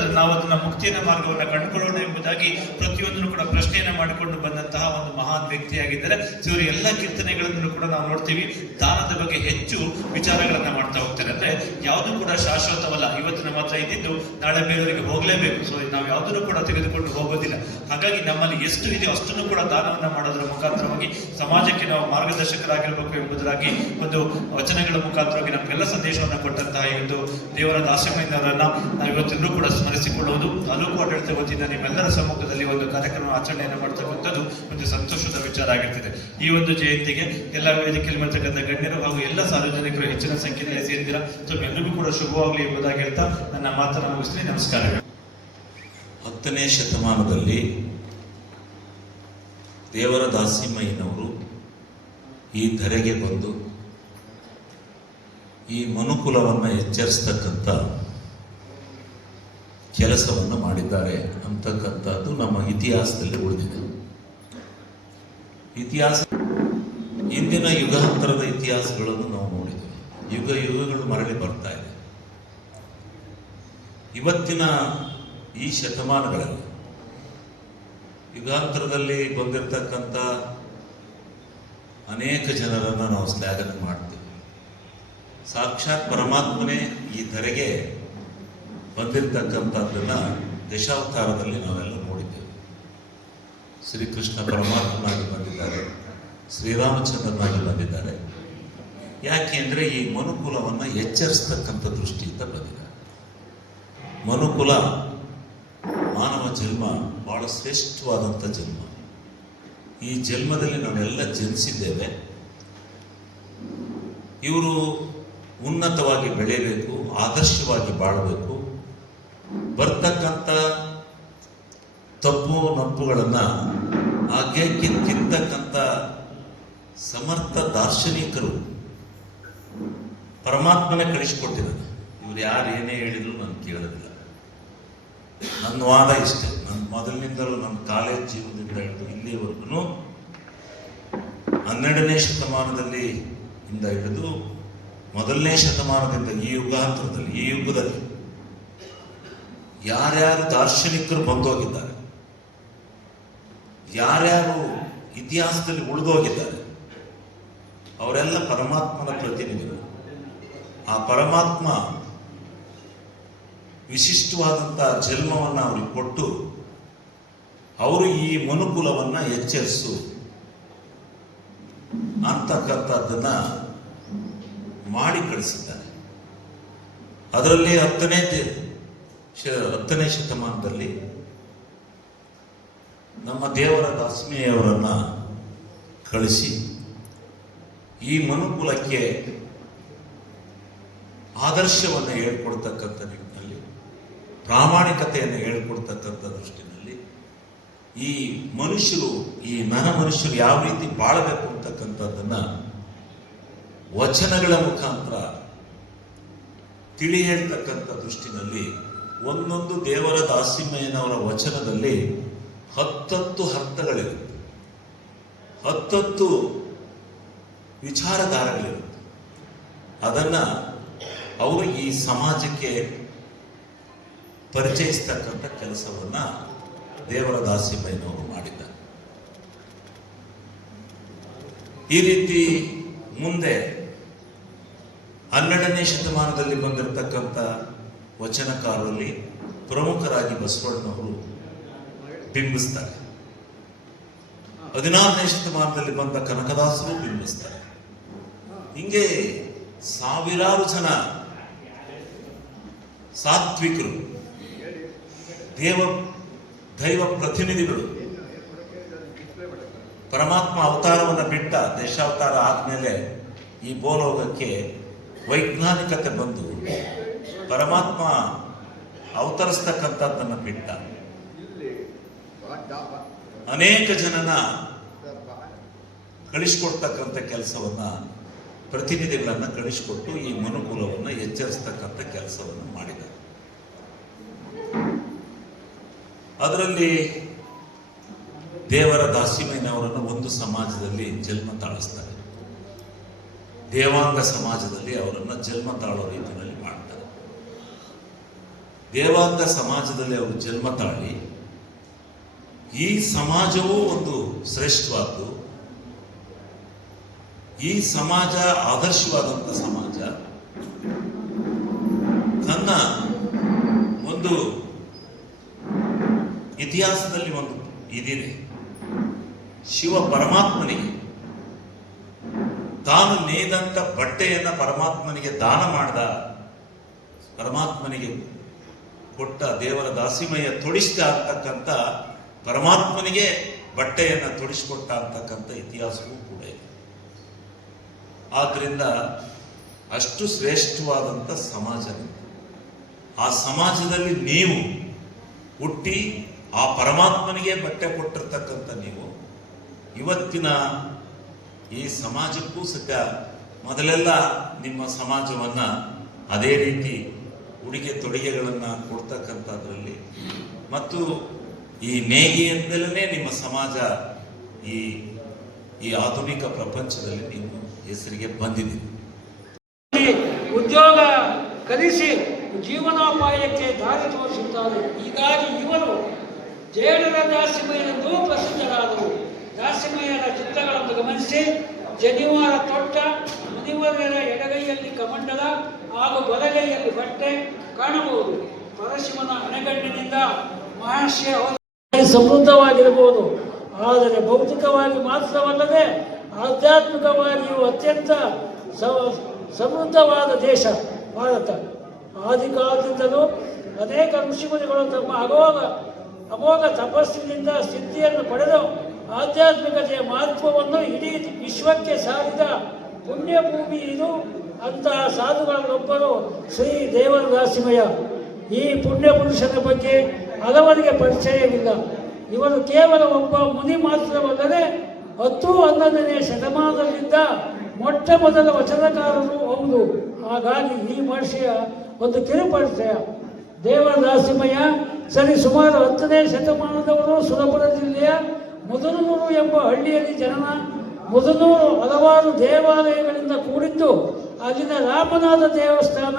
ಒಳ್ಳೆಯದಾದ್ರೆ ನಾವು ಅದನ್ನ ಮುಕ್ತಿಯ ಮಾರ್ಗವನ್ನು ಕಂಡುಕೊಳ್ಳೋಣ ಎಂಬುದಾಗಿ ಪ್ರತಿಯೊಂದನ್ನು ಕೂಡ ಪ್ರಶ್ನೆಯನ್ನ ಮಾಡಿಕೊಂಡು ಬಂದಂತಹ ಒಂದು ಮಹಾನ್ ವ್ಯಕ್ತಿಯಾಗಿದ್ದಾರೆ. ಇವರು ಎಲ್ಲ ಕೀರ್ತನೆಗಳನ್ನು ಕೂಡ ನಾವು ನೋಡ್ತೀವಿ, ದಾನದ ಬಗ್ಗೆ ಹೆಚ್ಚು ವಿಚಾರಗಳನ್ನ ಮಾಡ್ತಾ ಹೋಗ್ತಾರೆ. ಅಂದ್ರೆ ಯಾವುದು ಕೂಡ ಶಾಶ್ವತವಲ್ಲ, ಇವತ್ತು ನಮ್ಮ ಹತ್ರ ಇದ್ದಿದ್ದು ನಾಳೆ ಬೇರೆಯವರಿಗೆ ಹೋಗ್ಲೇಬೇಕು. ಸೊ ನಾವು ಯಾವುದನ್ನು ಕೂಡ ತೆಗೆದುಕೊಂಡು ಹೋಗೋದಿಲ್ಲ. ಹಾಗಾಗಿ ನಮ್ಮಲ್ಲಿ ಎಷ್ಟು ಇದೆಯೋ ಅಷ್ಟನ್ನು ಕೂಡ ದಾನವನ್ನ ಮಾಡೋದ್ರ ಮುಖಾಂತರವಾಗಿ ಸಮಾಜಕ್ಕೆ ನಾವು ಮಾರ್ಗದರ್ಶಕರಾಗಿರ್ಬೇಕು ಎಂಬುದಾಗಿ ಒಂದು ವಚನಗಳ ಮುಖಾಂತರವಾಗಿ ನಮಗೆಲ್ಲ ಸಂದೇಶವನ್ನು ಕೊಟ್ಟಂತಹ ಈ ಒಂದು ದೇವರ ದಾಸಮಯ್ಯನವರನ್ನ ನಾವು ಇವತ್ತೆಲ್ಲರೂ ಕೂಡ ಸ್ಮರಿಸಿಕೊಳ್ಳುವುದು, ತಾಲೂಕು ಆಡಳಿತ ವತಿಯಿಂದ ನಿಮ್ಮೆಲ್ಲರ ಸಮ್ಮುಖದಲ್ಲಿ ಒಂದು ಕಾರ್ಯಕ್ರಮ ಆಚರಣೆಯನ್ನು ಮಾಡ್ತಕ್ಕಂಥದ್ದು ಒಂದು ಸಂತೋಷದ ವಿಚಾರ ಆಗಿರ್ತದೆ. ಈ ಒಂದು ಜಯಂತಿಗೆ ಎಲ್ಲ ವೇದಿಕೆಯಲ್ಲಿ ಬರ್ತಕ್ಕಂಥ ಗಣ್ಯರು ಹಾಗೂ ಎಲ್ಲ ಸಾರ್ವಜನಿಕರು ಹೆಚ್ಚಿನ ಸಂಖ್ಯೆಯಲ್ಲಿ ಸೇರಿದ್ದೀರಾ. ಸೊ ಎಲ್ಲರಿಗೂ ಕೂಡ ಶುಭವಾಗಲಿ ಎಂಬುದಾಗಿ ಹೇಳ್ತಾ ನನ್ನ ಮಾತನ್ನು ಮುಗಿಸ್ತೀನಿ. ನಮಸ್ಕಾರಗಳು. 10ನೇ ಶತಮಾನದಲ್ಲಿ ದೇವರ ದಾಸಿಮಯ್ಯನವರು ಈ ಧರೆಗೆ ಬಂದು ಈ ಮನುಕುಲವನ್ನು ಎಚ್ಚರಿಸ್ತಕ್ಕಂಥ ಕೆಲಸವನ್ನು ಮಾಡಿದ್ದಾರೆ ಅಂತಕ್ಕಂಥದ್ದು ನಮ್ಮ ಇತಿಹಾಸದಲ್ಲಿ ಉಳಿದಿದೆ. ಇತಿಹಾಸ ಇಂದಿನ ಯುಗಾಂತರದ ಇತಿಹಾಸಗಳನ್ನು ನಾವು ನೋಡಿದ್ದೇವೆ. ಯುಗಗಳು ಮರಳಿ ಬರ್ತಾ ಇದೆ. ಇವತ್ತಿನ ಈ ಶತಮಾನಗಳಲ್ಲಿ ಯುಗಾಂತರದಲ್ಲಿ ಬಂದಿರತಕ್ಕಂಥ ಅನೇಕ ಜನರನ್ನು ನಾವು ಶ್ಲಾಘನೆ ಮಾಡ್ತೀವಿ. ಸಾಕ್ಷಾತ್ ಪರಮಾತ್ಮನೇ ಈ ಧರೆಗೆ ಬಂದಿರತಕ್ಕಂಥದ್ದನ್ನು ದಶಾವತಾರದಲ್ಲಿ ನಾವೆಲ್ಲ ನೋಡಿದ್ದೇವೆ. ಶ್ರೀಕೃಷ್ಣ ಪರಮಾತ್ಮನಾಗಿ ಬಂದಿದ್ದಾರೆ, ಶ್ರೀರಾಮಚಂದ್ರನಾಗಿ ಬಂದಿದ್ದಾರೆ. ಯಾಕೆ ಅಂದರೆ ಈ ಮನುಕುಲವನ್ನು ಎಚ್ಚರಿಸ್ತಕ್ಕಂಥ ದೃಷ್ಟಿಯಿಂದ ಬಂದಿದ್ದಾರೆ. ಮನುಕುಲ ಮಾನವ ಜನ್ಮ ಬಹಳ ಶ್ರೇಷ್ಠವಾದಂಥ ಜನ್ಮ. ಈ ಜನ್ಮದಲ್ಲಿ ನಾವೆಲ್ಲ ಜನಿಸಿದ್ದೇವೆ. ಇವರು ಉನ್ನತವಾಗಿ ಬೆಳೆಯಬೇಕು, ಆದರ್ಶವಾಗಿ ಬಾಳಬೇಕು, ಬರ್ತಕ್ಕಂಥ ತಪ್ಪು ನಪ್ಪುಗಳನ್ನು ಹಾಗೆ ಕಿತ್ತಕ್ಕಂಥ ಸಮರ್ಥ ದಾರ್ಶನಿಕರು ಪರಮಾತ್ಮನೇ ಕಳಿಸಿಕೊಟ್ಟಿದ್ದಾನೆ. ಇವ್ರು ಯಾರು ಏನೇ ಹೇಳಿದ್ರು ನಾನು ಕೇಳೋದಿಲ್ಲ. ನನ್ನ ವಾದ ಇಷ್ಟೇ. ನನ್ನ ಮೊದಲಿನಿಂದಲೂ ನನ್ನ ಕಾಲೇಜ್ ಜೀವನದಿಂದ ಹಿಡಿದು ಇಲ್ಲಿವರೆಗೂ 12ನೇ ಶತಮಾನದಲ್ಲಿ ಇಂದ ಹಿಡಿದು ಮೊದಲನೇ ಶತಮಾನದಿಂದ ಈ ಯುಗಾಂತರದಲ್ಲಿ, ಈ ಯುಗದಲ್ಲಿ ಯಾರ್ಯಾರು ದಾರ್ಶನಿಕರು ಬಂದೋಗಿದ್ದಾರೆ, ಯಾರ್ಯಾರು ಇತಿಹಾಸದಲ್ಲಿ ಉಳಿದೋಗಿದ್ದಾರೆ, ಅವರೆಲ್ಲ ಪರಮಾತ್ಮನ ಪ್ರತಿನಿಧಿಗಳು. ಆ ಪರಮಾತ್ಮ ವಿಶಿಷ್ಟವಾದಂಥ ಜನ್ಮವನ್ನು ಅವ್ರಿಗೆ ಕೊಟ್ಟು ಅವರು ಈ ಮನುಕುಲವನ್ನು ಎಚ್ಚರಿಸು ಅಂತಕ್ಕಂಥದ್ದನ್ನು ಮಾಡಿ ಕಳಿಸಿದ್ದಾರೆ. ಅದರಲ್ಲಿ 10ನೇ ಶತಮಾನದಲ್ಲಿ ನಮ್ಮ ದೇವರ ದಾಸಿಮಯ್ಯವರನ್ನು ಕಳಿಸಿ ಈ ಮನುಕುಲಕ್ಕೆ ಆದರ್ಶವನ್ನು ಹೇಳ್ಕೊಡ್ತಕ್ಕಂಥ ನಿಟ್ಟಿನಲ್ಲಿ, ಪ್ರಾಮಾಣಿಕತೆಯನ್ನು ಹೇಳ್ಕೊಡ್ತಕ್ಕಂಥ ದೃಷ್ಟಿನಲ್ಲಿ ಈ ಮನುಷ್ಯರು, ಈ ಮನುಷ್ಯರು ಯಾವ ರೀತಿ ಬಾಳಬೇಕು ಅಂತಕ್ಕಂಥದ್ದನ್ನು ವಚನಗಳ ಮುಖಾಂತರ ತಿಳಿ ಹೇಳ್ತಕ್ಕಂಥ ದೃಷ್ಟಿನಲ್ಲಿ ಒಂದೊಂದು ದೇವರ ದಾಸಿಮಯ್ಯನವರ ವಚನದಲ್ಲಿ 10 ಅರ್ಥಗಳಿರುತ್ತೆ, 10 ವಿಚಾರಧಾರೆಗಳಿರುತ್ತೆ. ಅದನ್ನು ಅವರು ಈ ಸಮಾಜಕ್ಕೆ ಪರಿಚಯಿಸ್ತಕ್ಕಂಥ ಕೆಲಸವನ್ನು ದೇವರ ದಾಸಿಮಯ್ಯನವರು ಮಾಡಿದ್ದಾರೆ. ಈ ರೀತಿ ಮುಂದೆ 12ನೇ ಶತಮಾನದಲ್ಲಿ ಬಂದಿರತಕ್ಕಂಥ ವಚನಕಾರರಲ್ಲಿ ಪ್ರಮುಖರಾಗಿ ಬಸವಣ್ಣನವರು ಬಿಂಬಿಸ್ತಾರೆ. 16ನೇ ಶತಮಾನದಲ್ಲಿ ಬಂದ ಕನಕದಾಸರು ಬಿಂಬಿಸ್ತಾರೆ. ಹಿಂಗೆ ಸಾವಿರಾರು ಜನ ಸಾತ್ವಿಕರು, ದೈವ ಪ್ರತಿನಿಧಿಗಳು ಪರಮಾತ್ಮ ಅವತಾರವನ್ನು ಬಿಟ್ಟ, ದಶಾವತಾರ ಆದಮೇಲೆ ಈ ಭೂಲೋಕಕ್ಕೆ ವೈಜ್ಞಾನಿಕತೆ ಬಂದು ಪರಮಾತ್ಮ ಅವತರಿಸ್ತಕ್ಕಂಥದ್ದನ್ನು ಬಿಟ್ಟ ಅನೇಕ ಜನನ ಕಳಿಸ್ಕೊಡ್ತಕ್ಕಂಥ ಕೆಲಸವನ್ನ, ಪ್ರತಿನಿಧಿಗಳನ್ನು ಕಳಿಸಿಕೊಟ್ಟು ಈ ಮನುಕುಲವನ್ನು ಎಚ್ಚರಿಸ್ತಕ್ಕಂಥ ಕೆಲಸವನ್ನು ಮಾಡಿದ್ದಾರೆ. ಅದರಲ್ಲಿ ದೇವರ ದಾಸಿಮಯ್ಯನವರನ್ನು ಒಂದು ಸಮಾಜದಲ್ಲಿ ಜನ್ಮ ತಾಳಿಸ್ತಾರೆ, ದೇವಾಂಗ ಸಮಾಜದಲ್ಲಿ ಅವರನ್ನು ಜನ್ಮ ತಾಳೋ ರೀತಿಯಲ್ಲಿ ಮಾಡ್ತಾರೆ. ದೇವಾಂಗ ಸಮಾಜದಲ್ಲಿ ಅವರು ಜನ್ಮ ತಾಳಿ ಈ ಸಮಾಜವೂ ಒಂದು ಶ್ರೇಷ್ಠವಾದ್ದು, ಈ ಸಮಾಜ ಆದರ್ಶವಾದಂಥ ಸಮಾಜ, ತನ್ನ ಒಂದು ಇತಿಹಾಸದಲ್ಲಿ ಒಂದು ಇದಿದೆ. ಶಿವ ಪರಮಾತ್ಮನಿಗೆ ತಾನು ನೇದಂತ ಬಟ್ಟೆಯನ್ನ ಪರಮಾತ್ಮನಿಗೆ ದಾನ ಮಾಡಿದ, ಪರಮಾತ್ಮನಿಗೆ ಕೊಟ್ಟ ದೇವರ ದಾಸಿಮಯ್ಯ ತೊಡಿಸ್ತಾ ಅಂತಕ್ಕಂಥ ಪರಮಾತ್ಮನಿಗೆ ಬಟ್ಟೆಯನ್ನ ತೊಡಿಸಿಕೊಟ್ಟ ಅಂತಕ್ಕಂಥ ಇತಿಹಾಸವೂ ಕೂಡ ಇದೆ. ಆದ್ರಿಂದ ಅಷ್ಟು ಶ್ರೇಷ್ಠವಾದಂಥ ಸಮಾಜ. ಆ ಸಮಾಜದಲ್ಲಿ ನೀವು ಹುಟ್ಟಿ ಆ ಪರಮಾತ್ಮನಿಗೆ ಬಟ್ಟೆ ಕೊಟ್ಟಿರ್ತಕ್ಕಂಥ ನೀವು ಇವತ್ತಿನ ಈ ಸಮಾಜಕ್ಕೂ ಸದ್ಯ ಮೊದಲೆಲ್ಲ ನಿಮ್ಮ ಸಮಾಜವನ್ನ ಅದೇ ರೀತಿ ಉಡುಗೆ ತೊಡುಗೆಗಳನ್ನು ಕೊಡ್ತಕ್ಕಂಥದ್ರಲ್ಲಿ ಮತ್ತು ಈ ನೇಗಿಯಿಂದಲೇ ನಿಮ್ಮ ಸಮಾಜ ಈ ಈ ಆಧುನಿಕ ಪ್ರಪಂಚದಲ್ಲಿ ನೀವು ಹೆಸರಿಗೆ ಬಂದಿದೆ. ಉದ್ಯೋಗ ಕಲಿಸಿ ಜೀವನೋಪಾಯಕ್ಕೆ ದಾರಿ ತೋರಿಸುತ್ತಾರೆ. ಹೀಗಾಗಿ ಇವರು ಜೇಡರ ದಾಸಿಮಯ್ಯನೆಂದೂ ಪ್ರಸಿದ್ಧರಾದರು. ದಾಸಿಮಯ್ಯರ ಚಿತ್ರಗಳನ್ನು ಗಮನಿಸಿ ಜನಿವಾರ ತೊಟ್ಟ ಮುನಿವರ್ಯರ ಎಡಗೈಯಲ್ಲಿ ಕಮಂಡಲ ಹಾಗೂ ಬಲಗೈಯಲ್ಲಿ ಬಟ್ಟೆ ಕಾಣಬಹುದು. ಪರಶಿವನ ಅಣೆಗಣ್ಣಿನಿಂದ ಮಹರ್ಷಿಯ ಸಮೃದ್ಧವಾಗಿರಬಹುದು. ಆದರೆ ಭೌತಿಕವಾಗಿ ಮಾತ್ರವಲ್ಲದೆ ಆಧ್ಯಾತ್ಮಿಕವಾಗಿಯೂ ಅತ್ಯಂತ ಸಮೃದ್ಧವಾದ ದೇಶ ಭಾರತ. ಆದಿಕಾಲದಿಂದಲೂ ಅನೇಕ ಋಷಿಮುನಿಗಳು ತಮ್ಮ ಅಮೋಘ ತಪಸ್ಸಿನಿಂದ ಸಿದ್ಧಿಯನ್ನು ಪಡೆದು ಆಧ್ಯಾತ್ಮಿಕತೆಯ ಮಹತ್ವವನ್ನು ಇಡೀ ವಿಶ್ವಕ್ಕೆ ಸಾರಿದ ಪುಣ್ಯ ಭೂಮಿ ಇದು. ಅಂತಹ ಸಾಧುಗಳಲ್ಲೊಬ್ಬರು ಶ್ರೀ ದೇವರ ದಾಸಿಮಯ್ಯ. ಈ ಪುಣ್ಯ ಪುರುಷನ ಬಗ್ಗೆ ಹಲವರಿಗೆ ಪರಿಚಯವಿಲ್ಲ. ಇವರು ಕೇವಲ ಒಬ್ಬ ಮುನಿ ಮಾತ್ರವಲ್ಲದೆ 10-11ನೇ ಶತಮಾನದಲ್ಲಿದ್ದ ಮೊಟ್ಟ ಮೊದಲ ವಚನಕಾರರು ಹೌದು. ಹಾಗಾಗಿ ಈ ಮಹರ್ಷಿಯ ಒಂದು ಕಿರುಪರಿಚಯ. ದೇವರ ದಾಸಿಮಯ್ಯ ಸರಿ ಸುಮಾರು 10ನೇ ಶತಮಾನದವರು ಸುರಪುರ ಜಿಲ್ಲೆಯ ಮುದನೂರು ಎಂಬ ಹಳ್ಳಿಯಲ್ಲಿ ಜನನ. ಮುದನೂರು ಹಲವಾರು ದೇವಾಲಯಗಳಿಂದ ಕೂಡಿದ್ದು ಅಲ್ಲಿನ ರಾಮನಾಥ ದೇವಸ್ಥಾನ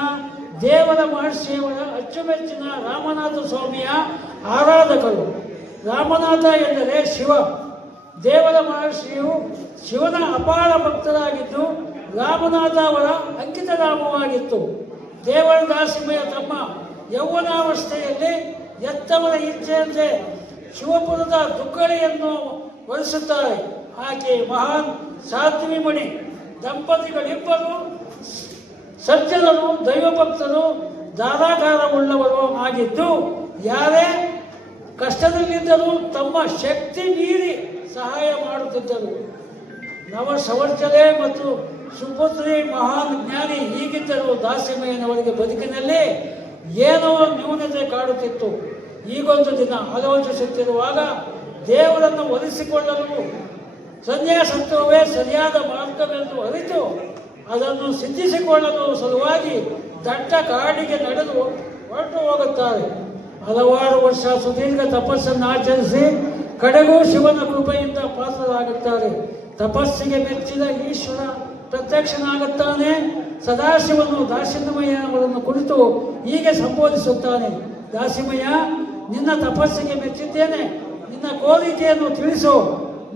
ದೇವರ ಮಹರ್ಷಿಯವರ ಅಚ್ಚುಮೆಚ್ಚಿನ ರಾಮನಾಥ ಸ್ವಾಮಿಯ ಆರಾಧಕರು. ರಾಮನಾಥ ಎಂದರೆ ಶಿವ. ದೇವರ ಮಹರ್ಷಿಯು ಶಿವನ ಅಪಾರ ಭಕ್ತರಾಗಿದ್ದು ರಾಮನಾಥ ಅವರ ಅಂಕಿತ ನಾಮವಾಗಿತ್ತು. ದೇವರ ದಾಸಿಮಯ್ಯ ತಮ್ಮ ಯೌವನಾವಸ್ಥೆಯಲ್ಲಿ ಎತ್ತವರ ಇಚ್ಛೆಯಂತೆ ಶಿವಪುರದ ದುಕ್ಕಳಿಯನ್ನು ಹೊರಿಸುತ್ತಾರೆ. ಆಕೆ ಮಹಾನ್ ಸಾಧ್ವಿಮಣಿ. ದಂಪತಿಗಳಿಬ್ಬರು ಸಜ್ಜನರು, ದೈವಭಕ್ತರು, ದಾರಾಗಾರವುಳ್ಳವರು ಆಗಿದ್ದು ಯಾರೇ ಕಷ್ಟದಲ್ಲಿದ್ದರೂ ತಮ್ಮ ಶಕ್ತಿ ಮೀರಿ ಸಹಾಯ ಮಾಡುತ್ತಿದ್ದರು. ನವ ಸವರ್ಚಲೆ ಮತ್ತು ಸುಪುತ್ರಿ ಮಹಾನ್ ಜ್ಞಾನಿ ಹೀಗಿದ್ದರು. ದಾಸಿಮಯ್ಯನವರಿಗೆ ಬದುಕಿನಲ್ಲಿ ಏನೋ ನ್ಯೂನತೆ ಕಾಡುತ್ತಿತ್ತು. ಈಗೊಂದು ದಿನ ಆಲೋಚಿಸುತ್ತಿರುವಾಗ ದೇವರನ್ನು ಒಲಿಸಿಕೊಳ್ಳಲು ಸನ್ಯಾಸತ್ವವೇ ಸರಿಯಾದ ಮಾರ್ಗವೆಂದು ಅರಿತು ಅದನ್ನು ಸಿದ್ಧಿಸಿಕೊಳ್ಳಲು ಸಲುವಾಗಿ ದಟ್ಟ ಕಾಡಿಗೆ ನಡೆದು ಹೊರಟು ಹೋಗುತ್ತಾರೆ. ಹಲವಾರು ವರ್ಷ ಸುದೀರ್ಘ ತಪಸ್ಸನ್ನು ಆಚರಿಸಿ ಕಡೆಗೂ ಶಿವನ ಕೃಪೆಯಿಂದ ಪಾತ್ರರಾಗುತ್ತಾರೆ. ತಪಸ್ಸಿಗೆ ಮೆಚ್ಚಿದ ಈಶ್ವರ ಪ್ರತ್ಯಕ್ಷನಾಗುತ್ತಾನೆ. ಸದಾಶಿವನು ದಾಸಿಮಯ್ಯ ಅವರನ್ನು ಕುರಿತು ಹೀಗೆ ಸಂಬೋಧಿಸುತ್ತಾನೆ. ದಾಸಿಮಯ್ಯ, ನಿನ್ನ ತಪಸ್ಸಿಗೆ ಮೆಚ್ಚಿದ್ದೇನೆ. ನಿನ್ನ ಕೋರಿಕೆಯನ್ನು ತಿಳಿಸು.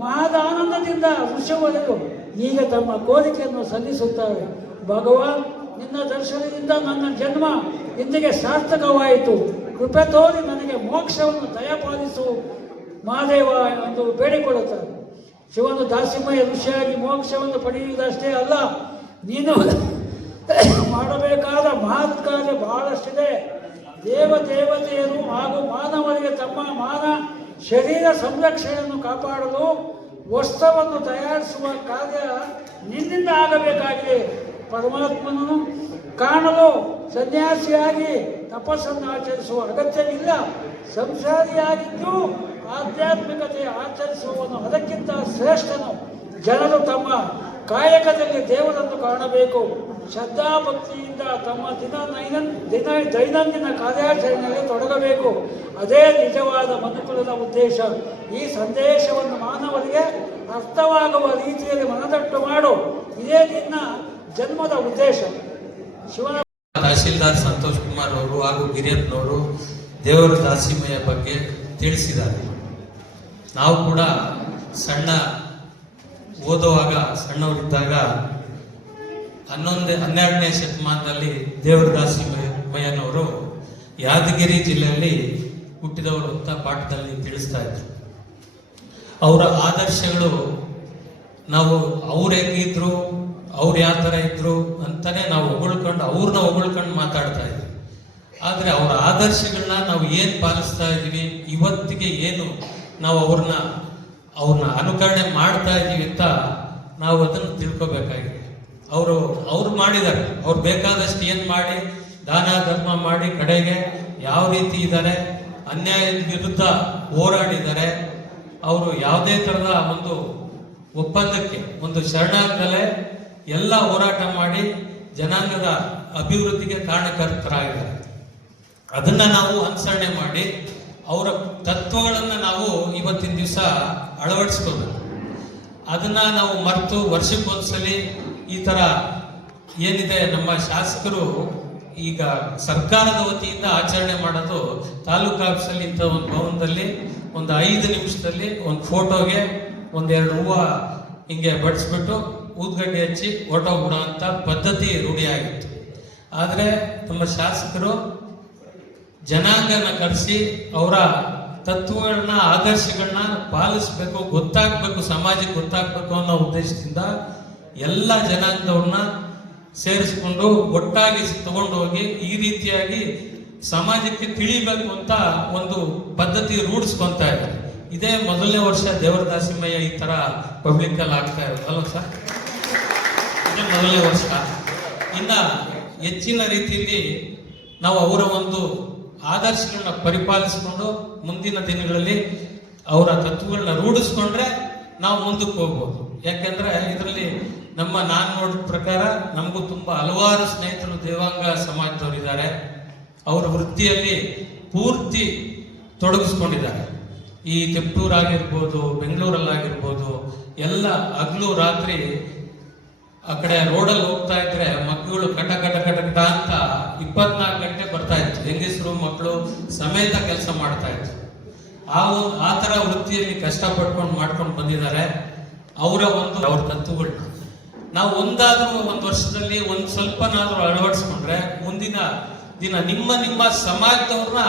ಮಹದಾನಂದದಿಂದ ಋಷಿವರರು ಈಗ ತಮ್ಮ ಕೋರಿಕೆಯನ್ನು ಸಲ್ಲಿಸುತ್ತಾರೆ. ಭಗವಾನ್, ನಿನ್ನ ದರ್ಶನದಿಂದ ನನ್ನ ಜನ್ಮ ಇಂದಿಗೆ ಸಾರ್ಥಕವಾಯಿತು. ಕೃಪೆ ತೋರಿ ನನಗೆ ಮೋಕ್ಷವನ್ನು ದಯಪಾಲಿಸು ಮಹಾದೇವ ಎಂದು ಬೇಡಿಕೊಳ್ಳುತ್ತಾರೆ. ಶಿವನು ದಾಸಿಮಯ್ಯ ಋಷಿಯಾಗಿ ಮೋಕ್ಷವನ್ನು ಪಡೆಯುವುದಷ್ಟೇ ಅಲ್ಲ, ನೀನು ಮಾಡಬೇಕಾದ ಮಹತ್ ಕಾರ್ಯ ಬಹಳಷ್ಟಿದೆ. ದೇವತೆಯರು ಹಾಗೂ ಮಾನವರಿಗೆ ತಮ್ಮ ಶರೀರ ಸಂರಕ್ಷಣೆಯನ್ನು ಕಾಪಾಡಲು ವಸ್ತ್ರವನ್ನು ತಯಾರಿಸುವ ಕಾರ್ಯ ನಿನ್ನಿಂದ ಆಗಬೇಕಾಗಿದೆ. ಪರಮಾತ್ಮನನ್ನು ಕಾಣಲು ಸನ್ಯಾಸಿಯಾಗಿ ತಪಸ್ಸನ್ನು ಆಚರಿಸುವ ಅಗತ್ಯವಿಲ್ಲ. ಸಂಸಾರಿಯಾಗಿದ್ದು ಆಧ್ಯಾತ್ಮಿಕತೆ ಆಚರಿಸುವವನು ಅದಕ್ಕಿಂತ ಶ್ರೇಷ್ಠನು. ಜನರು ತಮ್ಮ ಕಾಯಕದಲ್ಲಿ ದೇವರನ್ನು ಕಾಣಬೇಕು. ಶ್ರದ್ಧಾಭಕ್ತಿಯಿಂದ ತಮ್ಮ ದೈನಂದಿನ ಕಾರ್ಯಾಚರಣೆಯಲ್ಲಿ ತೊಡಗಬೇಕು. ಅದೇ ನಿಜವಾದ ಮನುಕುಲದ ಉದ್ದೇಶ. ಈ ಸಂದೇಶವನ್ನು ಮಾನವರಿಗೆ ಅರ್ಥವಾಗುವ ರೀತಿಯಲ್ಲಿ ಮನದಟ್ಟು ಮಾಡು. ಇದೇ ನಿನ್ನ ಜನ್ಮದ ಉದ್ದೇಶ. ಶಿವನ ತಹಶೀಲ್ದಾರ್ ಸಂತೋಷ್ ಕುಮಾರ್ ಅವರು ಹಾಗೂ ಗಿರಿಯಪ್ಪನವರು ದೇವರ ದಾಸಿಮಯ ಬಗ್ಗೆ ತಿಳಿಸಿದ್ದಾರೆ. ನಾವು ಕೂಡ ಓದುವಾಗ ಸಣ್ಣವರಿದ್ದಾಗ 12ನೇ ಶತಮಾನದಲ್ಲಿ ದೇವರ ದಾಸಿಮಯ್ಯನವರು ಯಾದಗಿರಿ ಜಿಲ್ಲೆಯಲ್ಲಿ ಹುಟ್ಟಿದವರು ಅಂತ ಪಾಠದಲ್ಲಿ ತಿಳಿಸ್ತಾ ಇದ್ರು. ಅವರ ಆದರ್ಶಗಳು ನಾವು ಅವ್ರು ಹೆಂಗಿದ್ರು, ಅವ್ರು ಯಾವ ಥರ ಇದ್ರು ಅಂತಾನೆ ನಾವು ಅವ್ರನ್ನ ಹೊಗಳ್ಕೊಂಡು ಮಾತಾಡ್ತಾ ಇದ್ವಿ. ಆದರೆ ಅವರ ಆದರ್ಶಗಳನ್ನ ನಾವು ಏನು ಪಾಲಿಸ್ತಾ ಇದ್ದೀವಿ, ಇವತ್ತಿಗೆ ಏನು ನಾವು ಅವ್ರನ್ನ ಅನುಕರಣೆ ಮಾಡ್ತಾ ಇದ್ದೀವಿ ಅಂತ ನಾವು ಅದನ್ನು ತಿಳ್ಕೊಬೇಕಾಗಿದೆ. ಅವ್ರು ಮಾಡಿದ್ದಾರೆ, ಅವ್ರು ಬೇಕಾದಷ್ಟು ಏನು ಮಾಡಿ ದಾನ ಧರ್ಮ ಮಾಡಿ ಕಡೆಗೆ ಯಾವ ರೀತಿ ಇದ್ದಾರೆ, ಅನ್ಯಾಯದ ವಿರುದ್ಧ ಹೋರಾಡಿದ್ದಾರೆ. ಅವರು ಯಾವುದೇ ಥರದ ಒಂದು ಒಪ್ಪಂದಕ್ಕೆ ಒಂದು ಶರಣಾಗದಲ್ಲೇ ಎಲ್ಲ ಹೋರಾಟ ಮಾಡಿ ಜನಾಂಗದ ಅಭಿವೃದ್ಧಿಗೆ ಕಾರಣಕರ್ತರಾಗಿದ್ದಾರೆ. ಅದನ್ನ ನಾವು ಅನುಸರಣೆ ಮಾಡಿ ಅವರ ತತ್ವಗಳನ್ನು ನಾವು ಇವತ್ತಿನ ದಿವಸ ಅಳವಡಿಸ್ಕೋಬೇಕು. ಅದನ್ನ ನಾವು ಮರೆತು ವರ್ಷಕ್ಕೊಂದ್ಸಲಿ ಈ ಥರ ಏನಿದೆ ನಮ್ಮ ಶಾಸಕರು ಈಗ ಸರ್ಕಾರದ ವತಿಯಿಂದ ಆಚರಣೆ ಮಾಡೋದು, ತಾಲೂಕು ಆಫೀಸಲ್ಲಿ ಇಂಥ ಒಂದು ಭವನದಲ್ಲಿ ಒಂದು 5 ನಿಮಿಷದಲ್ಲಿ ಒಂದು ಫೋಟೋಗೆ 1-2 ಹೂವು ಹಿಂಗೆ ಬಡಿಸ್ಬಿಟ್ಟು ಊದ್ಗಡ್ಡೆ ಹಚ್ಚಿ ಹೊರಟೋಗ್ಬಿಡೋ ಅಂತ ಪದ್ಧತಿ ರೂಢಿಯಾಗಿತ್ತು. ಆದರೆ ನಮ್ಮ ಶಾಸಕರು ಜನಾಂಗನ ಕರೆಸಿ ಅವರ ತತ್ವಗಳನ್ನ ಆದರ್ಶಗಳನ್ನ ಪಾಲಿಸ್ಬೇಕು, ಗೊತ್ತಾಗಬೇಕು, ಸಮಾಜಕ್ಕೆ ಗೊತ್ತಾಗಬೇಕು ಅನ್ನೋ ಉದ್ದೇಶದಿಂದ ಎಲ್ಲ ಜನಾಂಗದವ್ರನ್ನ ಸೇರಿಸ್ಕೊಂಡು ಒಟ್ಟಾಗಿ ತಗೊಂಡು ಹೋಗಿ ಈ ರೀತಿಯಾಗಿ ಸಮಾಜಕ್ಕೆ ತಿಳಿಬೇಕು ಅಂತ ಒಂದು ಪದ್ಧತಿ ರೂಢಿಸ್ಕೊಂತಾ ಇದ್ದಾರೆ. ಇದೇ ಮೊದಲನೇ ವರ್ಷ ದೇವರ ದಾಸಿಮಯ್ಯ ಈ ತರ ಪಬ್ಲಿಕ್ ಅಲ್ಲಿ ಆಗ್ತಾ ಇರೋದು ಅಲ್ವಾ ಸರ್? ಇದೇ ಮೊದಲನೇ ವರ್ಷ. ಇನ್ನ ಹೆಚ್ಚಿನ ರೀತಿಯಲ್ಲಿ ನಾವು ಅವರ ಒಂದು ಆದರ್ಶಗಳನ್ನ ಪರಿಪಾಲಿಸಿಕೊಂಡು ಮುಂದಿನ ದಿನಗಳಲ್ಲಿ ಅವರ ತತ್ವಗಳನ್ನ ರೂಢಿಸ್ಕೊಂಡ್ರೆ ನಾವು ಮುಂದಕ್ಕೆ ಹೋಗ್ಬೋದು. ಯಾಕೆಂದ್ರೆ ಇದರಲ್ಲಿ ನಾನು ನೋಡಿದ ಪ್ರಕಾರ ನಮಗೂ ತುಂಬಾ ಹಲವಾರು ಸ್ನೇಹಿತರು ದೇವಾಂಗ ಸಮಾಜದವರಿದ್ದಾರೆ. ಅವರ ವೃತ್ತಿಯಲ್ಲಿ ಪೂರ್ತಿ ತೊಡಗಿಸ್ಕೊಂಡಿದ್ದಾರೆ. ಈ ತಿಪ್ಟೂರಾಗಿರ್ಬೋದು, ಬೆಂಗಳೂರಲ್ಲಾಗಿರ್ಬೋದು, ಎಲ್ಲ ಹಗಲು ರಾತ್ರಿ ಆ ಕಡೆ ರೋಡಲ್ಲಿ ಹೋಗ್ತಾ ಇದ್ರೆ ಮಕ್ಕಳು ಕಟ ಅಂತ 24 ಗಂಟೆ ಬರ್ತಾ ಇತ್ತು. ಹೆಂಗಸರು ಮಕ್ಕಳು ಸಮೇತ ಕೆಲಸ ಮಾಡ್ತಾ ಇತ್ತು. ಆ ತರ ವೃತ್ತಿಯಲ್ಲಿ ಕಷ್ಟಪಟ್ಕೊಂಡು ಮಾಡ್ಕೊಂಡು ಬಂದಿದ್ದಾರೆ. ಅವ್ರ ತತ್ವಗಳನ್ನ ನಾವು ಒಂದಾದ್ರೂ ಒಂದು ವರ್ಷದಲ್ಲಿ ಒಂದು ಸ್ವಲ್ಪನಾದ್ರೂ ಅಳವಡಿಸ್ಕೊಂಡ್ರೆ ಮುಂದಿನ ದಿನ ನಿಮ್ಮ ಸಮಾಜದವ್ರನ್ನ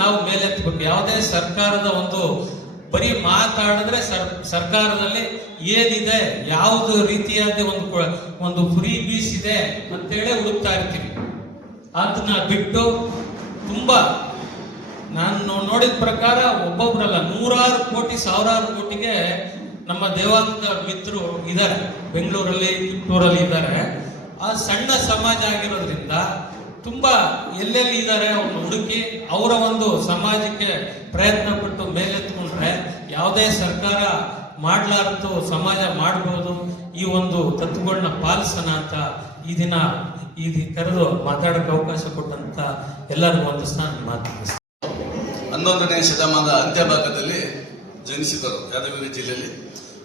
ನಾವು ಮೇಲೆತ್ತಬೇಕು. ಯಾವುದೇ ಸರ್ಕಾರದ ಒಂದು ಬರೀ ಮಾತಾಡಿದ್ರೆ ಸರ್ಕಾರದಲ್ಲಿ ಏನಿದೆ, ಯಾವುದು ರೀತಿಯಾದ ಒಂದು ಫ್ರೀ ಬೀಸ್ ಇದೆ ಅಂತೇಳಿ ಹುಡುಕ್ತಾ ಇರ್ತೀವಿ. ಅದನ್ನ ಬಿಟ್ಟು ತುಂಬಾ ನಾನು ನೋಡಿದ ಪ್ರಕಾರ ಒಬ್ಬೊಬ್ರಲ್ಲ 100 ಕೋಟಿ 1000 ಕೋಟಿಗೆ ನಮ್ಮ ದೇವಾಂಗ ಮಿತ್ರರು ಇದ್ದಾರೆ, ಬೆಂಗಳೂರಲ್ಲಿ ಕಿತ್ತೂರಲ್ಲಿ ಇದ್ದಾರೆ. ಆ ಸಣ್ಣ ಸಮಾಜ ಆಗಿರೋದ್ರಿಂದ ತುಂಬಾ ಎಲ್ಲೆಲ್ಲಿ ಇದ್ದಾರೆ ಅವ್ರನ್ನ ಹುಡುಕಿ ಅವರ ಒಂದು ಸಮಾಜಕ್ಕೆ ಪ್ರಯತ್ನ ಪಟ್ಟು ಮೇಲೆತ್ಕೊಂಡ್ರೆ ಯಾವುದೇ ಸರ್ಕಾರ ಮಾಡ್ಲಾರದ್ದು ಸಮಾಜ ಮಾಡ್ಬೋದು. ಈ ಒಂದು ತತ್ವಗಳನ್ನ ಪಾಲಿಸೋಣ ಅಂತ ಈ ದಿನ ಕರೆದು ಮಾತಾಡೋಕೆ ಅವಕಾಶ ಕೊಟ್ಟಂತ ಎಲ್ಲರಿಗೂ ಒಂದು ಸ್ಥಾನ ಮಾತಾಡ್ತೀನಿ. 11ನೇ ಶತಮಾನದ ಅಂತ್ಯಭಾಗದಲ್ಲಿ ಜನಿಸಿದರು ಯಾದಗಿರಿ ಜಿಲ್ಲೆಯಲ್ಲಿ.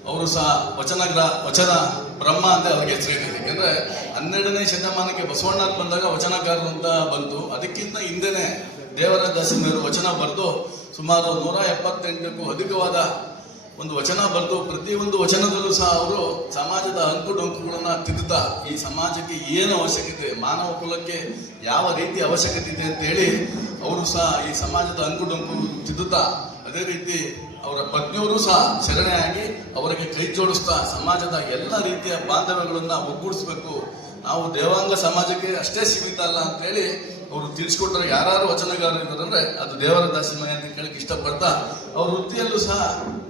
ಅವರು ಸಹ ವಚನ ಬ್ರಹ್ಮ ಅಂತ ಅವರಿಗೆ ಹೆಸರಿದೆ. ಯಾಕೆಂದ್ರೆ 12ನೇ ಶತಮಾನಕ್ಕೆ ಬಸವಣ್ಣರು ಬಂದಾಗ ವಚನಕಾರರು ಅಂತ ಬಂತು. ಅದಕ್ಕಿಂತ ಹಿಂದೆನೆ ದೇವರ ದಾಸಿಮಯ್ಯರು ವಚನ ಬರೆದು ಸುಮಾರು 178ಕ್ಕೂ ಅಧಿಕವಾದ ಒಂದು ವಚನ ಬರೆದು ಪ್ರತಿಯೊಂದು ವಚನದಲ್ಲೂ ಸಹ ಅವರು ಸಮಾಜದ ಅಂಕುಡೊಂಕುಗಳನ್ನ ತಿದ್ದುತ್ತಾ ಈ ಸಮಾಜಕ್ಕೆ ಏನು ಅವಶ್ಯಕತೆ, ಮಾನವ ಕುಲಕ್ಕೆ ಯಾವ ರೀತಿ ಅವಶ್ಯಕತೆ ಇದೆ ಅಂತ ಹೇಳಿ ಅವರು ಸಹ ಈ ಸಮಾಜದ ಅಂಕುಡೊಂಕು ತಿದ್ದುತ್ತಾ, ಅದೇ ರೀತಿ ಅವರ ಪತ್ನಿಯವರು ಸಹ ಶರಣೆಯಾಗಿ ಅವರಿಗೆ ಕೈ ಜೋಡಿಸ್ತಾ ಸಮಾಜದ ಎಲ್ಲ ರೀತಿಯ ಬಾಂಧವ್ಯಗಳನ್ನ ಒಗ್ಗೂಡಿಸ್ಬೇಕು, ನಾವು ದೇವಾಂಗ ಸಮಾಜಕ್ಕೆ ಅಷ್ಟೇ ಸೀಮಿತ ಅಲ್ಲ ಅಂತ ಹೇಳಿ ಅವರು ತಿಳಿಸ್ಕೊಟ್ರೆ. ಯಾರು ವಚನಗಾರರು ಇದ್ದಾರಂದ್ರೆ ಅದು ದೇವರ ದಾಸಿಮಯ್ಯ ಅಂತ ಕೇಳಕ್ಕೆ ಇಷ್ಟಪಡ್ತಾ ಅವ್ರ ವೃತ್ತಿಯಲ್ಲೂ ಸಹ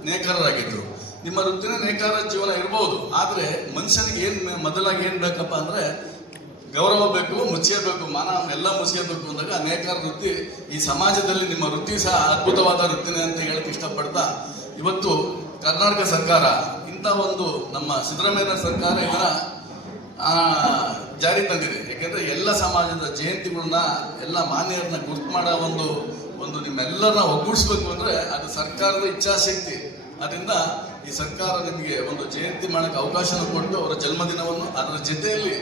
ನೇಕಾರರಾಗಿದ್ರು. ನಿಮ್ಮ ವೃತ್ತಿನೇ ನೇಕಾರ ಜೀವನ ಇರ್ಬೋದು, ಆದ್ರೆ ಮನುಷ್ಯನಿಗೆ ಮೊದಲಾಗಿ ಏನ್ ಬೇಕಪ್ಪ ಅಂದ್ರೆ ಗೌರವ ಬೇಕು, ಮುಚ್ಚಿಯಬೇಕು, ಮಾನ ಎಲ್ಲ ಮುಚ್ಚಿಯಬೇಕು ಅಂದಾಗ ನೇಕಾರ ವೃತ್ತಿ ಈ ಸಮಾಜದಲ್ಲಿ ನಿಮ್ಮ ವೃತ್ತಿ ಸಹ ಅದ್ಭುತವಾದ ವೃತ್ತಿನೇ ಅಂತ ಹೇಳಕ್ ಇಷ್ಟಪಡ್ತಾ, ಇವತ್ತು ಕರ್ನಾಟಕ ಸರ್ಕಾರ ಇಂಥ ಒಂದು ನಮ್ಮ ಸಿದ್ದರಾಮಯ್ಯ ಸರ್ಕಾರ ಇದರ ಜಾರಿ ತಂದಿದೆ. ಯಾಕೆಂದ್ರೆ ಎಲ್ಲ ಸಮಾಜದ ಜಯಂತಿಗಳನ್ನ ಎಲ್ಲ ಮಾನ್ಯರನ್ನ ಗುರ್ತು ಮಾಡೋ ಒಂದು ನಿಮ್ಮೆಲ್ಲರನ್ನ ಒಗ್ಗೂಡಿಸ್ಬೇಕು ಅಂದ್ರೆ ಅದು ಸರ್ಕಾರದ ಇಚ್ಛಾಶಕ್ತಿ. ಅದರಿಂದ ಈ ಸರ್ಕಾರ ನಿಮಗೆ ಒಂದು ಜಯಂತಿ ಮಾಡಕ್ಕೆ ಅವಕಾಶನ ಕೊಟ್ಟು ಅವರ ಜನ್ಮದಿನವನ್ನು ಅದರ ಜೊತೆಯಲ್ಲಿ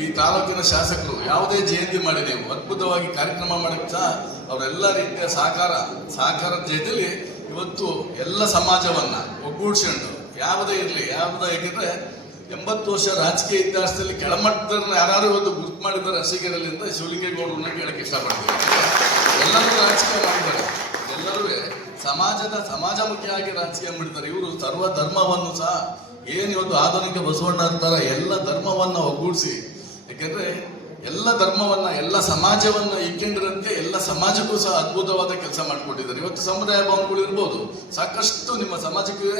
ಈ ತಾಲೂಕಿನ ಶಾಸಕರು ಯಾವುದೇ ಜಯಂತಿ ಮಾಡಿ ನೀವು ಅದ್ಭುತವಾಗಿ ಕಾರ್ಯಕ್ರಮ ಮಾಡಕ್ಕೆ ಸಹ ಅವರೆಲ್ಲ ರೀತಿಯ ಸಹಕಾರದ ಜೊತೆಲಿ ಇವತ್ತು ಎಲ್ಲ ಸಮಾಜವನ್ನ ಒಗ್ಗೂಡಿಸ್ಕೊಂಡು ಯಾವುದೇ ಇರಲಿ ಯಾಕೆಂದ್ರೆ 80 ವರ್ಷ ರಾಜಕೀಯ ಇತಿಹಾಸದಲ್ಲಿ ಕೆಳಮಟ್ಟದನ್ನ ಯಾರು ಇವತ್ತು ಗುರುತು ಮಾಡಿದ್ದಾರೆ ಅರಸೀಕೆರೆಯಲ್ಲಿ ಅಂತ ಶಿವಲಿಂಗೇಗೌಡರನ್ನ ಕೇಳಕ್ಕೆ ಇಷ್ಟಪಡ್ತೀವಿ. ಎಲ್ಲರೂ ರಾಜಕೀಯ ಮಾಡಿದ್ದಾರೆ, ಎಲ್ಲರೂ ಸಮಾಜಮುಖಿಯಾಗಿ ರಾಜಕೀಯ ಮಾಡಿದ್ದಾರೆ. ಇವರು ಸರ್ವ ಧರ್ಮವನ್ನು ಸಹ ಏನು ಇವತ್ತು ಆಧುನಿಕ ಬಸವಣ್ಣ ಅಂತಾರ ಎಲ್ಲ ಧರ್ಮವನ್ನ ಒಗ್ಗೂಡಿಸಿ, ಯಾಕೆಂದ್ರೆ ಎಲ್ಲ ಧರ್ಮವನ್ನ ಎಲ್ಲ ಸಮಾಜವನ್ನ ಇಕ್ಕೊಂಡಿರೋದಕ್ಕೆ ಎಲ್ಲ ಸಮಾಜಕ್ಕೂ ಸಹ ಅದ್ಭುತವಾದ ಕೆಲಸ ಮಾಡಿಕೊಟ್ಟಿದ್ದಾರೆ. ಇವತ್ತು ಸಮುದಾಯ ಭವನಗಳು ಇರ್ಬೋದು, ಸಾಕಷ್ಟು ನಿಮ್ಮ ಸಮಾಜಕ್ಕೆ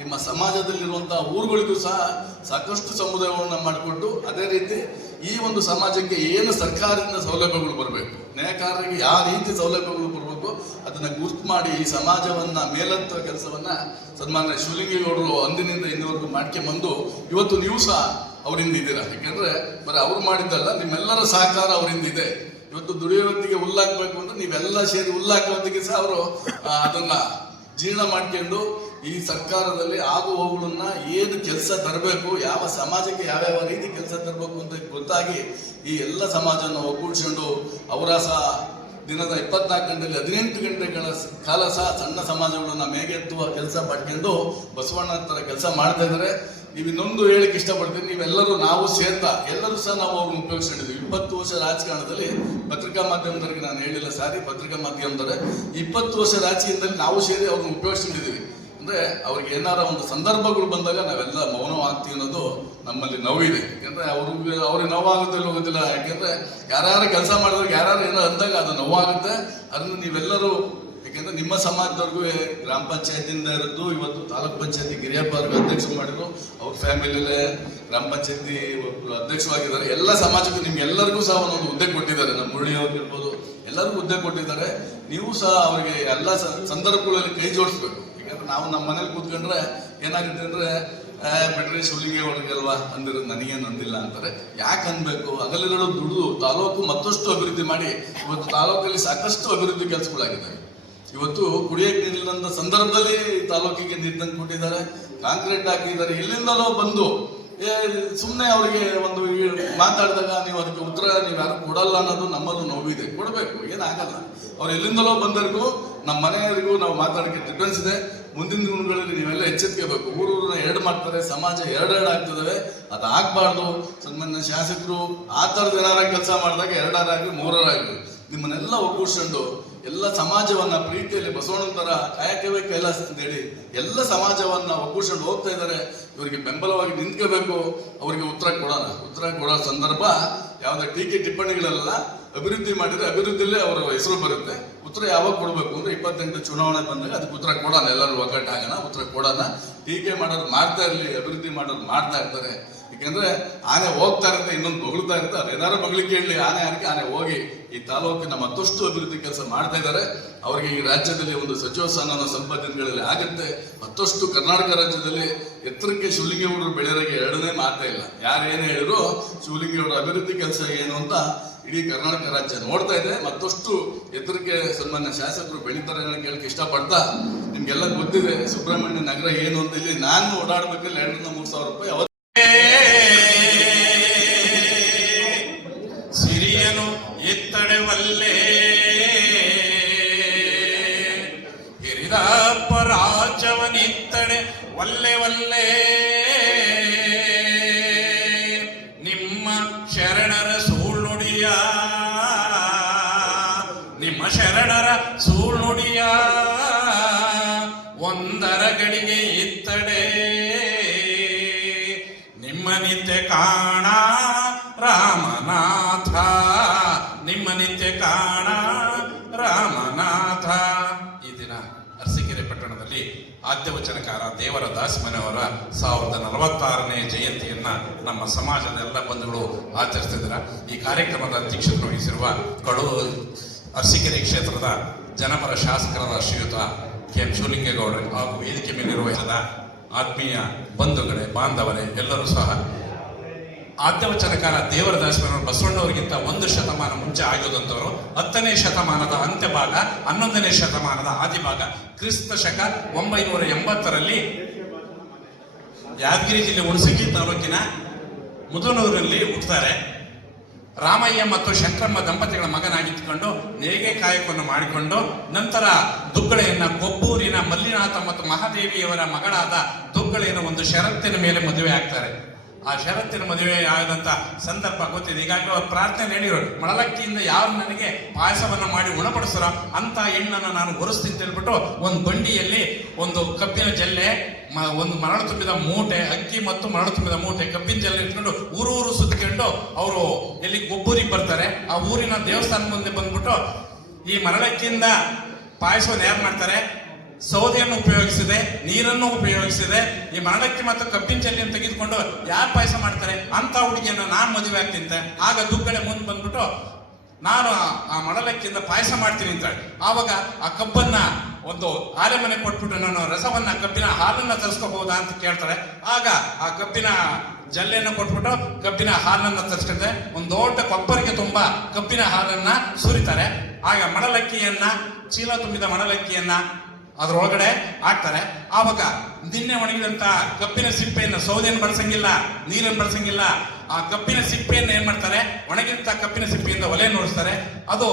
ನಿಮ್ಮ ಸಮಾಜದಲ್ಲಿರುವಂತಹ ಊರುಗಳಿಗೂ ಸಹ ಸಾಕಷ್ಟು ಸಮುದಾಯವನ್ನು ಮಾಡಿಕೊಟ್ಟು, ಅದೇ ರೀತಿ ಈ ಒಂದು ಸಮಾಜಕ್ಕೆ ಏನು ಸರ್ಕಾರದಿಂದ ಸೌಲಭ್ಯಗಳು ಬರಬೇಕು, ನ್ಯಾಯಕಾರರಿಗೆ ಯಾವ ರೀತಿ ಸೌಲಭ್ಯಗಳು ಬರಬೇಕು ಅದನ್ನ ಗುರ್ತು ಮಾಡಿ ಈ ಸಮಾಜವನ್ನ ಮೇಲೆತ್ತುವ ಕೆಲಸವನ್ನ ಸನ್ಮಾನ್ಯ ಶಿವಲಿಂಗೇಗೌಡರು ಅಂದಿನಿಂದ ಇನ್ನವರೆಗೂ ಮಾಡ್ಕೊಂಡ್ಬಂದು ಇವತ್ತು ನೀವು ಸಹ ಅವರಿಂದ ಇದ್ದೀರಾ. ಯಾಕೆಂದ್ರೆ ಬರೀ ಅವ್ರು ಮಾಡಿದ್ದಲ್ಲ, ನಿಮ್ಮೆಲ್ಲರ ಸಹಕಾರ ಅವರಿಂದ ಇದೆ. ಇವತ್ತು ದುಡಿಯೋತ್ತಿಗೆ ಹುಲ್ಲಾಕ್ಬೇಕು ಅಂದ್ರೆ ನೀವೆಲ್ಲ ಸೇರಿ ಹುಲ್ಲಾಕೋತ್ತಿಗೆ ಸಹ ಅವರು ಅದನ್ನ ಜೀರ್ಣ ಮಾಡ್ಕೊಂಡು ಈ ಸರ್ಕಾರದಲ್ಲಿ ಆಗು ಹೋಗುಗಳನ್ನ ಏನು ಕೆಲಸ ತರಬೇಕು, ಯಾವ ಸಮಾಜಕ್ಕೆ ಯಾವ್ಯಾವ ರೀತಿ ಕೆಲಸ ತರಬೇಕು ಅಂತ ಗೊತ್ತಾಗಿ ಈ ಎಲ್ಲ ಸಮಾಜವನ್ನು ಒಗ್ಗೂಡಿಸ್ಕೊಂಡು ಅವರ ಸಹ ದಿನದ 24 ಗಂಟೆಯಲ್ಲಿ 18 ಗಂಟೆಗಳ ಕಾಲ ಸಹ ಸಣ್ಣ ಸಮಾಜಗಳನ್ನ ಮೇಗೆತ್ತುವ ಕೆಲಸ ಮಾಡ್ಕೊಂಡು ಬಸವಣ್ಣ ತರ ಕೆಲಸ ಮಾಡ್ತಾ ಇದ್ದಾರೆ. ನೀವು ಇನ್ನೊಂದು ಹೇಳಿಕ್ಕೆ ಇಷ್ಟಪಡ್ತೀನಿ, ನೀವೆಲ್ಲರೂ ನಾವು ಸೇರ್ತಾ ಎಲ್ಲರೂ ಸಹ ನಾವು ಅವ್ರನ್ನ ಉಪಯೋಗಿಸ್ಕೊಂಡಿದ್ದೀವಿ. 20 ವರ್ಷ ರಾಜಕಾರಣದಲ್ಲಿ ಪತ್ರಿಕಾ ಮಾಧ್ಯಮದವರಿಗೆ ನಾನು ಹೇಳಿಲ್ಲ ಸಾರಿ, ಪತ್ರಿಕಾ ಮಾಧ್ಯಮದವರೇ 20 ವರ್ಷ ರಾಜಕೀಯದಲ್ಲಿ ನಾವು ಸೇರಿ ಅವ್ರನ್ನ ಉಪಯೋಗಿಸ್ಕೊಂಡಿದ್ದೀವಿ. ಅಂದ್ರೆ ಅವ್ರಿಗೆ ಏನಾರ ಒಂದು ಸಂದರ್ಭಗಳು ಬಂದಾಗ ನಾವೆಲ್ಲ ಮೌನವಾಗ್ತೀವಿ ಅನ್ನೋದು ನಮ್ಮಲ್ಲಿ ನೋವಿದೆ. ಯಾಕಂದ್ರೆ ಅವ್ರಿಗೆ ನೋವಾಗುತ್ತೆ ಹೋಗೋದಿಲ್ಲ. ಯಾಕೆಂದ್ರೆ ಯಾರ್ಯಾರು ಕೆಲಸ ಮಾಡಿದಾಗ ಯಾರು ಏನೋ ಅಂದಾಗ ಅದು ನೋವಾಗುತ್ತೆ. ಅದನ್ನು ನೀವೆಲ್ಲರೂ, ಯಾಕೆಂದ್ರೆ ನಿಮ್ಮ ಸಮಾಜದವ್ರಿಗೂ ಗ್ರಾಮ ಪಂಚಾಯತಿಯಿಂದ ಇರೋದು ಇವತ್ತು ತಾಲೂಕ್ ಪಂಚಾಯತಿ ಗಿರಿಯಪ್ಪ ಅವ್ರಿಗೆ ಅಧ್ಯಕ್ಷ ಮಾಡಿದ್ರು, ಅವ್ರ ಫ್ಯಾಮಿಲಿಯಲ್ಲೇ ಗ್ರಾಮ ಪಂಚಾಯತಿ ಅಧ್ಯಕ್ಷವಾಗಿದ್ದಾರೆ. ಎಲ್ಲ ಸಮಾಜಕ್ಕೂ ನಿಮ್ಗೆಲ್ಲರಿಗೂ ಸಹ ಒಂದೊಂದು ಹುದ್ದೆ ಕೊಟ್ಟಿದ್ದಾರೆ. ನಮ್ಮ ಮುರಳಿಯವ್ರಿಗೆ ಇರ್ಬೋದು, ಎಲ್ಲರಿಗೂ ಹುದ್ದೆ ಕೊಟ್ಟಿದ್ದಾರೆ. ನೀವು ಸಹ ಅವರಿಗೆ ಎಲ್ಲ ಸಂದರ್ಭಗಳಲ್ಲಿ ಕೈ ಜೋಡಿಸ್ಬೇಕು. ಯಾಕಂದ್ರೆ ನಾವು ನಮ್ಮ ಮನೇಲಿ ಕೂತ್ಕೊಂಡ್ರೆ ಏನಾಗುತ್ತೆ ಅಂದ್ರೆ ಬಿಟ್ರೆ ಶಿವಲಿಂಗೇಗೌಡರಿಗಲ್ವಾ ಅಂದಿರೋದು, ನನಗೇನು ಅಂದಿಲ್ಲ ಅಂತಾರೆ. ಯಾಕೆ ಅನ್ಬೇಕು? ಹಗಲಿರುಳು ದುಡಿದು ತಾಲೂಕು ಮತ್ತಷ್ಟು ಅಭಿವೃದ್ಧಿ ಮಾಡಿ ಇವತ್ತು ತಾಲೂಕಲ್ಲಿ ಸಾಕಷ್ಟು ಅಭಿವೃದ್ಧಿ ಕೆಲಸಗಳಾಗಿದೆ. ಇವತ್ತು ಕುಡಿಯಕ್ಕೆ ನೀರಿಲ್ಲದ ಸಂದರ್ಭದಲ್ಲಿ ತಾಲೂಕಿಗೆ ನೀರು ತಂದು ಕೊಟ್ಟಿದ್ದಾರೆ, ಕಾಂಕ್ರೀಟ್ ಹಾಕಿದ್ದಾರೆ. ಇಲ್ಲಿಂದಲೂ ಬಂದು ಸುಮ್ಮನೆ ಅವರಿಗೆ ಒಂದು ಮಾತಾಡಿದಾಗ ನೀವು ಅದಕ್ಕೆ ಉತ್ತರ ನೀವು ಯಾರು ಕೊಡಲ್ಲ ಅನ್ನೋದು ನಮ್ಮಲ್ಲೂ ನೋವಿದೆ. ಕೊಡಬೇಕು, ಏನಾಗಲ್ಲ. ಅವ್ರು ಎಲ್ಲಿಂದಲೋ ಬಂದವರಿಗೂ ನಮ್ಮ ಮನೆಯವರಿಗೂ ನಾವು ಮಾತಾಡೋಕ್ಕೆ ಡಿಫ್ರೆನ್ಸ್ ಇದೆ. ಮುಂದಿನ ದಿನಗಳಲ್ಲಿ ನೀವೆಲ್ಲ ಎಚ್ಚೆತ್ಕೋಬೇಕು. ಊರೂರನ್ನ ಎರಡು ಮಾಡ್ತಾರೆ, ಸಮಾಜ ಎರಡೆರಡು ಆಗ್ತದವೆ, ಅದು ಆಗ್ಬಾರ್ದು. ಸನ್ಮಾನ್ಯ ಶಾಸಕರು ಆ ಥರದ ಏನಾರ ಕೆಲಸ ಮಾಡಿದಾಗ ಎರಡರಾಗಲಿ ಮೂರರಾಗಲಿ ನಿಮ್ಮನ್ನೆಲ್ಲ ಒಗ್ಗೂಡಿಸ್ಕೊಂಡು ಎಲ್ಲ ಸಮಾಜವನ್ನ ಪ್ರೀತಿಯಲ್ಲಿ ಬಸವಣ್ಣನ ತರ ಕಾಯಕವೇ ಕೈಲಾಸ ಅಂತೇಳಿ ಎಲ್ಲ ಸಮಾಜವನ್ನ ಒಗ್ಗೂಡಿಸ್ಕೊಂಡು ಹೋಗ್ತಾ ಇದ್ದಾರೆ. ಇವರಿಗೆ ಬೆಂಬಲವಾಗಿ ನಿಂತ್ಕೋಬೇಕು, ಅವರಿಗೆ ಉತ್ತರ ಕೊಡೋ ಸಂದರ್ಭ ಯಾವುದೇ ಟೀಕೆ ಟಿಪ್ಪಣಿಗಳೆಲ್ಲ ಅಭಿವೃದ್ಧಿ ಮಾಡಿದ್ರೆ ಅಭಿವೃದ್ಧಿಯಲ್ಲೇ ಅವರ ಹೆಸರು ಬರುತ್ತೆ. ಉತ್ತರ ಯಾವಾಗ ಕೊಡಬೇಕು ಅಂದ್ರೆ 28 ಚುನಾವಣೆ ಬಂದಾಗ ಅದಕ್ಕೆ ಉತ್ತರ ಕೊಡೋಣ, ಎಲ್ಲರೂ ಒಗ್ಗಟ್ಟಾಗೋಣ, ಉತ್ತರ ಕೊಡೋಣ. ಟೀಕೆ ಮಾಡೋರು ಮಾಡ್ತಾ ಇರಲಿ, ಅಭಿವೃದ್ಧಿ ಮಾಡೋರು ಮಾಡ್ತಾ ಇರ್ತಾರೆ. ಯಾಕೆಂದ್ರೆ ಆನೆ ಹೋಗ್ತಾ ಇರುತ್ತೆ, ಇನ್ನೊಂದು ಬೊಗಳ್ತಾ ಇರುತ್ತೆ. ಅದೇನಾರು ಬಗ್ಲಿಕ್ಕೆ ಹೇಳಿ ಆನೆ ಹೋಗಿ ಈ ತಾಲೂಕಿನ ಮತ್ತಷ್ಟು ಅಭಿವೃದ್ಧಿ ಕೆಲಸ ಮಾಡ್ತಾ ಇದ್ದಾರೆ. ಅವರಿಗೆ ಈ ರಾಜ್ಯದಲ್ಲಿ ಒಂದು ಸಚಿವ ಸ್ಥಾನ ಸ್ವಲ್ಪ ದಿನಗಳಲ್ಲಿ ಆಗುತ್ತೆ. ಮತ್ತಷ್ಟು ಕರ್ನಾಟಕ ರಾಜ್ಯದಲ್ಲಿ ಎತ್ತರಕ್ಕೆ ಶಿವಲಿಂಗೇಗೌಡರು ಬೆಳೆಯೋರಿಗೆ ಎರಡನೇ ಮಾತೇ ಇಲ್ಲ. ಯಾರೇನೇ ಹೇಳಿದ್ರು ಶಿವಲಿಂಗೇಗೌಡರ ಅಭಿವೃದ್ಧಿ ಕೆಲಸ ಏನು ಅಂತ ಇಡೀ ಕರ್ನಾಟಕ ರಾಜ್ಯ ನೋಡ್ತಾ ಇದೆ. ಮತ್ತಷ್ಟು ಎತ್ತರಕ್ಕೆ ಸನ್ಮಾನ್ಯ ಶಾಸಕರು ಬೆಳೀತಾರೆ ಕೇಳಕ್ಕೆ ಇಷ್ಟಪಡ್ತಾ, ನಿಮ್ಗೆಲ್ಲ ಗೊತ್ತಿದೆ ಸುಬ್ರಹ್ಮಣ್ಯ ನಗರ ಏನು ಅಂತ. ಇಲ್ಲಿ ನಾನು ಓಡಾಡ್ಬೇಕಲ್ಲಿ 2,000-3,000 ರೂಪಾಯಿ ಸಿರಿಯನು ಎತ್ತಡೆವಲ್ಲೇ ಹಿರಿದಪ್ಪ ರಾಜವನಿತ್ತಡೆ ಒಲ್ಲೆ ಒಲ್ಲೆ ನಿಮ್ಮ ಶರಣರ ಸುಳ್ಳುಡಿಯ ಒಂದರ ಗಡಿಗೆ ಇತ್ತಡೆ ನಿಮ್ಮ ನಿತ್ಯ ಕಾಣ ರಾಮನಾಥ, ನಿಮ್ಮ ನಿತ್ಯ ಕಾಣ ರಾಮನಾಥ. ಈ ದಿನ ಅರಸೀಕೆರೆ ಪಟ್ಟಣದಲ್ಲಿ ಆದ್ಯವಚನಕಾರ ದೇವರ ದಾಸಮನೆಯವರ 1046ನೇ ಜಯಂತಿಯನ್ನ ನಮ್ಮ ಸಮಾಜದ ಎಲ್ಲ ಬಂಧುಗಳು ಆಚರಿಸ್ತಿದ್ದಾರೆ. ಈ ಕಾರ್ಯಕ್ರಮದ ಅಧ್ಯಕ್ಷತೆ ವಹಿಸಿರುವ ಅರಸೀಕೆರೆ ಕ್ಷೇತ್ರದ ಜನಪರ ಶಾಸಕರಾದ ಶ್ರೀಯುತ ಕೆ.ಎಂ. ಶಿವಲಿಂಗೇಗೌಡರು ಹಾಗೂ ವೇದಿಕೆ ಮೇಲೆ ನಿರ್ವಹಿಸಿದ ಆತ್ಮೀಯ ಬಂಧುಗಳೇ, ಬಾಂಧವರೇ, ಎಲ್ಲರೂ ಸಹ ಆದ್ಯವಚನಕಾರ ದೇವರ ದಾಸಮನೆಯವರು ಬಸವಣ್ಣವರಿಗಿಂತ 1 ಶತಮಾನ ಮುಂಚೆ ಆಗೋದಂತವರು 10ನೇ ಶತಮಾನದ ಅಂತ್ಯಭಾಗ 11ನೇ ಶತಮಾನದ ಆದಿಭಾಗ ಕ್ರಿಸ್ತ ಶಕ 980ರಲ್ಲಿ ಯಾದಗಿರಿ ಜಿಲ್ಲೆ ಹುಣಸಗಿ ತಾಲೂಕಿನ ಮುದನೂರಲ್ಲಿ ಹುಟ್ಟುತ್ತಾರೆ. ರಾಮಯ್ಯ ಮತ್ತು ಶಂಕರಮ್ಮ ದಂಪತಿಗಳ ಮಗನಾಗಿಟ್ಟುಕೊಂಡು ನೇಗೆ ಕಾಯಕವನ್ನು ಮಾಡಿಕೊಂಡು ನಂತರ ದುಗ್ಗಳೆಯನ್ನ ಕೊಬ್ಬೂರಿನ ಮಲ್ಲಿನಾಥ ಮತ್ತು ಮಹಾದೇವಿಯವರ ಮಗಳಾದ ದುಗ್ಗಳೆಯನ್ನು ಒಂದು ಷರತ್ತಿನ ಮೇಲೆ ಮದುವೆ ಆಗ್ತಾರೆ. ಆ ಷರತ್ತಿನ ಮದುವೆ ಆದಂತ ಸಂದರ್ಭ ಗೊತ್ತಿದೆ. ಈಗಾಗಲೇ ಅವ್ರು ಪ್ರಾರ್ಥನೆ ಹೇಳಿದ್ರು, ಮಳಲಕ್ಕಿಯಿಂದ ಯಾರು ನನಗೆ ಪಾಯಸವನ್ನ ಮಾಡಿ ಉಣಪಡಿಸ್ತಾರೋ ಅಂತ ಹೆಣ್ಣನ್ನು ನಾನು ಹೊರಿಸ್ತೀನಿ ಅಂತ ಹೇಳ್ಬಿಟ್ಟು ಒಂದು ಬಂಡಿಯಲ್ಲಿ ಒಂದು ಕಬ್ಬಿನ ಜಲ್ಲೆ, ಒಂದು ಮರಳು ತುಂಬಿದ ಮೂಟೆ, ಅಕ್ಕಿ ಮತ್ತು ಮರಳು ತುಂಬಿದ ಮೂಟೆ, ಕಬ್ಬಿನ ಜಲ್ಲೆ ಇಟ್ಕೊಂಡು ಊರೂರು ಸುತ್ತಿಕೊಂಡು ಅವರು ಎಲ್ಲಿ ಗೊಬ್ಬೂರಿಗೆ ಬರ್ತಾರೆ. ಆ ಊರಿನ ದೇವಸ್ಥಾನ ಮುಂದೆ ಬಂದ್ಬಿಟ್ಟು ಈ ಮರಳಕ್ಕಿಯಿಂದ ಪಾಯಸವನ್ನು ಯಾರು ಮಾಡ್ತಾರೆ, ಸೌದೆಯನ್ನು ಉಪಯೋಗಿಸಿದೆ, ನೀರನ್ನು ಉಪಯೋಗಿಸಿದೆ, ಈ ಮರಳಕ್ಕಿ ಮತ್ತು ಕಬ್ಬಿನ ಜಲ್ಲಿಯನ್ನು ತೆಗೆದುಕೊಂಡು ಯಾರು ಪಾಯಸ ಮಾಡ್ತಾರೆ ಅಂತ ಹುಡುಗಿಯನ್ನು ನಾನು ಮದುವೆ ಆಗ್ತೀನಿ. ಆಗ ದುಗ್ಗಡೆ ಮುಂದೆ ಬಂದ್ಬಿಟ್ಟು ನಾನು ಆ ಮರಳಕ್ಕಿಯಿಂದ ಪಾಯಸ ಮಾಡ್ತೀನಿ ಅಂತಾಳೆ. ಆವಾಗ ಆ ಕಬ್ಬನ್ನ ಒಂದು ಆಲೆ ಮನೆ ಕೊಟ್ಬಿಟ್ಟು ನಾನು ರಸವನ್ನ ಕಬ್ಬಿನ ಹಾಲನ್ನ ತರಿಸ್ಕೋಬಹುದಾ ಅಂತ ಕೇಳ್ತಾರೆ. ಆಗ ಆ ಕಬ್ಬಿನ ಜಲ್ಲೆಯನ್ನು ಕೊಟ್ಬಿಟ್ಟು ಕಬ್ಬಿನ ಹಾಲನ್ನ ತರಿಸ್ಕೊಂಡ್ರೆ ಒಂದು ದೊಡ್ಡ ಕೊಪ್ಪರಿಗೆ ತುಂಬಾ ಕಬ್ಬಿನ ಹಾಲನ್ನ ಸುರಿತಾರೆ. ಆಗ ಮಡಲಕ್ಕಿಯನ್ನ, ಚೀಲ ತುಂಬಿದ ಮಡಲಕ್ಕಿಯನ್ನ ಅದ್ರೊಳಗಡೆ ಹಾಕ್ತಾರೆ. ಆವಾಗ ನಿನ್ನೆ ಒಣಗಿದಂತ ಕಬ್ಬಿನ ಸಿಪ್ಪೆಯನ್ನು, ಸೌದೆಯನ್ನು ಬಳಸಂಗಿಲ್ಲ, ನೀರನ್ನು ಬಳಸಂಗಿಲ್ಲ, ಆ ಕಬ್ಬಿನ ಸಿಪ್ಪೆಯನ್ನು ಏನ್ ಮಾಡ್ತಾರೆ, ಒಣಗಿದಂತ ಕಬ್ಬಿನ ಸಿಪ್ಪೆಯಿಂದ ಒಲೆ ನೋಡಿಸ್ತಾರೆ. ಅದು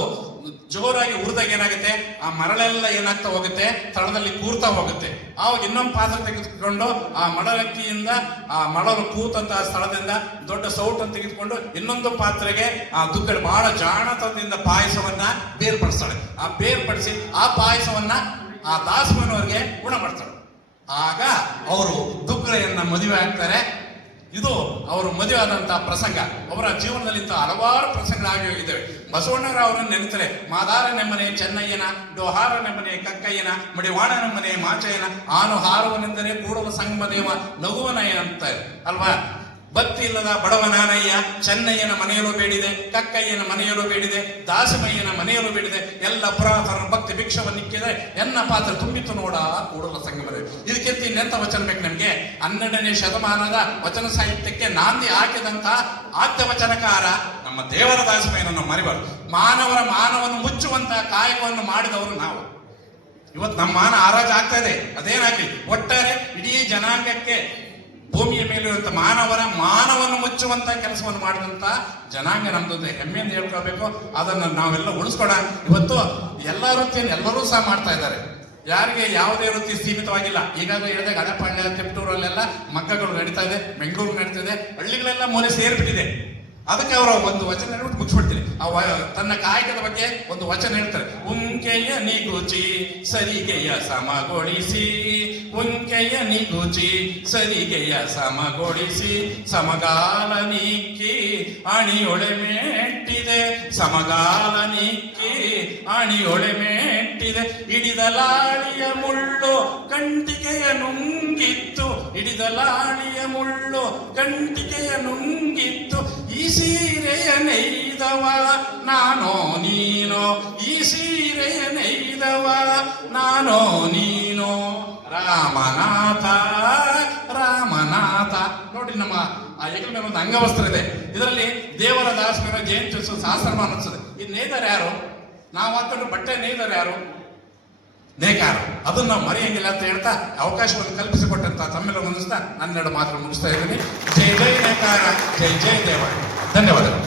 ಜೋರಾಗಿ ಉರಿದಾಗ ಏನಾಗುತ್ತೆ, ಆ ಮರಳೆಲ್ಲ ಏನಾಗ್ತಾ ಹೋಗುತ್ತೆ, ತಳದಲ್ಲಿ ಕೂರ್ತಾ ಹೋಗುತ್ತೆ. ಆವಾಗ ಇನ್ನೊಂದು ಪಾತ್ರೆ ತೆಗೆದುಕೊಂಡು ಆ ಮಡಲಕ್ಕಿಯಿಂದ, ಆ ಮಡಲು ಕೂತಂತಹ ಸ್ಥಳದಿಂದ ದೊಡ್ಡ ಸೌಟನ್ನು ತೆಗೆದುಕೊಂಡು ಇನ್ನೊಂದು ಪಾತ್ರೆಗೆ ಆ ದುಗ್ಗಡೆ ಬಹಳ ಜಾಣತನದಿಂದ ಪಾಯಸವನ್ನ ಬೇರ್ಪಡಿಸ್ತಾಳೆ. ಆ ಬೇರ್ಪಡಿಸಿ ಆ ಪಾಯಸವನ್ನ ಆ ದಾಸಮ್ಮನವರಿಗೆ ಉಣಪಡ್ತಾಳೆ. ಆಗ ಅವರು ದುಗ್ಗಳೆಯನ್ನ ಮದುವೆ ಆಗ್ತಾರೆ. ಇದು ಅವರು ಮದುವೆ ಆದಂತಹ ಪ್ರಸಂಗ. ಅವರ ಜೀವನದಲ್ಲಿ ಇಂತಹ ಹಲವಾರು ಪ್ರಸಂಗಗಳಾಗಿ ಹೋಗಿದ್ದೇವೆ. ಬಸವಣ್ಣನವರನ್ನು ನೆನೆತರೆ ಮಾದಾರ ನೆಮ್ಮನೆ ಚೆನ್ನಯ್ಯನ, ಡೋಹಾರ ನೆಮ್ಮನೆ ಕಕ್ಕಯ್ಯನ, ಮಡಿವಾಣ ನೆಮ್ಮನೆ ಮಾಚಯ್ಯನ, ಆನು ಹಾರುವನೆಂದರೆ ಕೂಡಲ ಸಂಗಮದೇವ ನಗುವನಯ್ಯ ಅಂತಾರೆ ಅಲ್ವಾ. ಭಕ್ತಿ ಇಲ್ಲದ ಬಡವನಾನಯ್ಯ ಚೆನ್ನಯ್ಯನ ಮನೆಯಲ್ಲೂ ಬೇಡಿದೆ, ಕಕ್ಕಯ್ಯನ ಮನೆಯಲ್ಲೂ ಬೇಡಿದೆ, ದಾಸಮಯ್ಯನ ಮನೆಯಲ್ಲೂ ಬೇಡಿದೆ, ಎಲ್ಲ ಪುರಾತನ ಭಕ್ತಿ ಭಿಕ್ಷವನ್ನಿಕ್ಕಿದೆ, ಎನ್ನ ಪಾತ್ರ ತುಂಬಿತು ನೋಡ ಕೂಡಲ ಸಂಗಮದ. ಇದಕ್ಕಿಂತ ಇನ್ನೆಂತ ವಚನ ಬೇಕು ನಮ್ಗೆ? 12ನೇ ಶತಮಾನದ ವಚನ ಸಾಹಿತ್ಯಕ್ಕೆ ನಾಂದಿ ಹಾಕಿದಂತ ಆದ್ಯ ವಚನಕಾರ ನಮ್ಮ ದೇವರ ದಾಸಮಯ್ಯನನ್ನು ಮರಿಬಾರ್ದು. ಮಾನವನ್ನು ಮುಚ್ಚುವಂತ ಕಾಯಕವನ್ನು ಮಾಡಿದವರು ನಾವು. ಇವತ್ತು ನಮ್ಮ ಮಾನ ಆರಾಜ ಆಗ್ತಾ ಇದೆ. ಅದೇನಾಗ್ಲಿ, ಒಟ್ಟಾರೆ ಇಡೀ ಜನಾಂಗಕ್ಕೆ ಭೂಮಿಯ ಮೇಲಿರುವಂತ ಮಾನವನ್ನು ಮುಚ್ಚುವಂತ ಕೆಲಸವನ್ನು ಮಾಡಿದಂತ ಜನಾಂಗ ನಮ್ದು, ಹೆಮ್ಮೆಯಿಂದ ಹೇಳ್ಕೊಳ್ಬೇಕು. ಅದನ್ನ ನಾವೆಲ್ಲ ಉಳಿಸ್ಕೊಡ. ಇವತ್ತು ಎಲ್ಲಾ ವೃತ್ತಿಯನ್ನು ಎಲ್ಲರೂ ಸಹ ಮಾಡ್ತಾ ಇದ್ದಾರೆ. ಯಾರಿಗೆ ಯಾವುದೇ ವೃತ್ತಿ ಸೀಮಿತವಾಗಿಲ್ಲ. ಈಗಾಗಲೇ ಹೇಳಿದಾಗ ಹಳೆಪಾಳ್ಯ, ತಿಪ್ಟೂರಲ್ಲೆಲ್ಲ ಮಕ್ಕಳು ನಡೀತಾ ಇದೆ, ಬೆಂಗಳೂರು ನಡೀತಾ ಇದೆ, ಹಳ್ಳಿಗಳೆಲ್ಲ ಮೂಲೆ ಸೇರ್ಬಿಟ್ಟಿದೆ. ಅದಕ್ಕೆ ಅವರು ಒಂದು ವಚನ ಹೇಳ್ಬಿಟ್ಟು ಮುಗಿಸ್ಬಿಡ್ತೀನಿ. ತನ್ನ ಕಾಯಕದ ಬಗ್ಗೆ ಒಂದು ವಚನ ಹೇಳ್ತಾರೆ. ಉಂಕೆಯ ನಿಗುಚಿ ಸರಿಗೆಯ ಸಮಗೊಳಿಸಿ, ಉಂಕೆಯ ನಿಗುಚಿ ಸರಿಗೆಯ ಸಮಗೊಳಿಸಿ, ಸಮಗಾಲ ನಿಕ್ಕಿ ಅಣಿಯೊಳೆ ಮೆಟ್ಟಿದೆ, ಸಮಗಾಲ ನಿಕ್ಕಿ ಅಣಿಯೊಳೆ ಮೆಟ್ಟಿದೆ, ಹಿಡಿದಲಾಳಿಯ ಮುಳ್ಳು ಕಂಟಿಕೆಯ ನುಂಗಿತ್ತು, ಹಿಡಿದಲಾಳಿಯ ಮುಳ್ಳು ಕಂಟಿಕೆಯ ನುಂಗಿತ್ತು, ಈ ಸೀರೆಯ ನೈದವ ನಾನೋ ನೀನೋ, ಈ ಸೀರೆಯ ನೈದವ ನಾನೋ ನೀನೋ, ರಾಮನಾಥ ರಾಮನಾಥ. ನೋಡಿ, ನಮ್ಮ ಆ ಹೆಗಲ ಮೇಲೆ ಒಂದು ಅಂಗವಸ್ತ್ರ ಇದೆ. ಇದರಲ್ಲಿ ದೇವರ ದಾಸರ ಜಯಂತಿ ಸಹಸ್ರನಾಮ ಅನಿಸ್ತದೆ. ಇದು ನೇಯ್ದರ್ ಯಾರು? ನಾವು ಹಾಕೊಂಡು ಬಟ್ಟೆ ನೇಯ್ದರ್ ಯಾರು? ನೇಕಾರ. ಅದನ್ನು ನಾವು ಮರೆಯಂಗಿಲ್ಲ ಅಂತ ಹೇಳ್ತಾ ಅವಕಾಶವನ್ನು ಕಲ್ಪಿಸಿಕೊಟ್ಟಂತ ತಮ್ಮೆಲ್ಲ ಹೊಂದಿಸ್ತಾ ನನ್ನೆರಡು ಮಾತ್ರ ಮುಗಿಸ್ತಾ ಇದ್ದೀನಿ. ಜೈ ಜೈ ನೇಕಾರ, ಜೈ ಜೈ ದೇವ. ಧನ್ಯವಾದಗಳು.